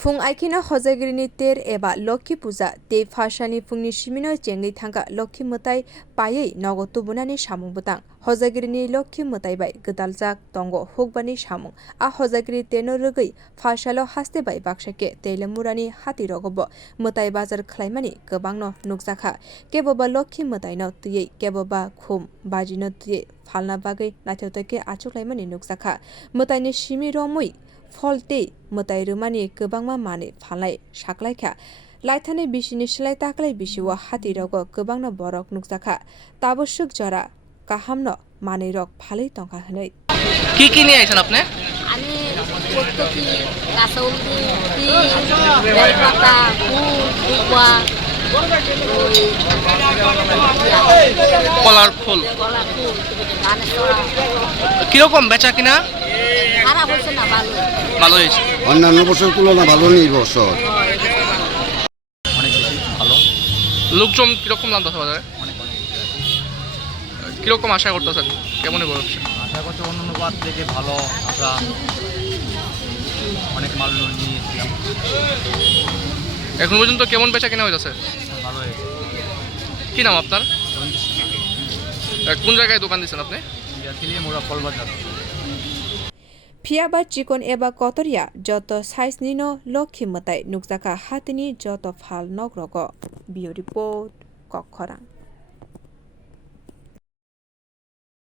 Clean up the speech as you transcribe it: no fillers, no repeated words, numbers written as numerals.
फुं आइखिना हजागिरिनि तेर एबा लक्ष्मी पूजा ते फाशानि फुंनि सिमिनो चेंगै थांगा लक्ष्मी मोताय पायै नगो तुबुनानि सामुं बुतां हजागिरिनि लक्ष्मी मोताय बाय गदालजाक तंगो हुकबानि सामुं आ हजागिरि तेनो रगै फाशालो हास्ते बाय बाक्साके तेलेमुरानि हाति रगब मोताय बाजार खलायमानि गोबांनो नुकजाखा केबोबा लक्ष्मी मोतायनो तुयै केबोबा खुम बाजिनो तुयै फालना बागै नाथेवतके आचुक्लायमानि नुकजाखा मोतायनि सिमि रमुई फलते मोताय रुमानि गोबांमा माने फालाय साख्लायखा लाइथानि बिसिनि सिलाय ताक्लाय बिसिवा हाति रग गोबांनो बरक नुकजाखा ताबसुक जरा काहामनो माने रक फालै तंका हनै কি নিয়ে আইছেন আপনি আমি প্রত্যেকটি কাঁচাউলদি বেলপাতা ফুল দুবা কলার ফুল গলা ফুল ধানের চড়া কিরকম বেচা কিনা খারাপ হচ্ছে না ভালো ভালো হয়েছে অন্যান্য বছর তুলনা ভালো নেই বছর অনেক বেশি ভালো লোকজন কিরকম দাম দশ বাজারে অনেক কিরকম আশা করতেছেন কেমন ব্যবসা আশা করছি অন্যান্য বার থেকে ভালো আমরা অনেক মাল নিয়েছিলাম এখন পর্যন্ত কেমন বেচা কিনা হয়েছে ভালো হয়েছে কি নাম আপনার কোন জায়গায় দোকান দিচ্ছেন আপনি ইয়াছিলি মোরা ফলবাজার फियाबा चिकन एबा कतरिया जत साइज निनो लक्ष्मी मताय नुकजाका हातिनि जत फाल नग्रग बियो रिपोर्ट कखरा।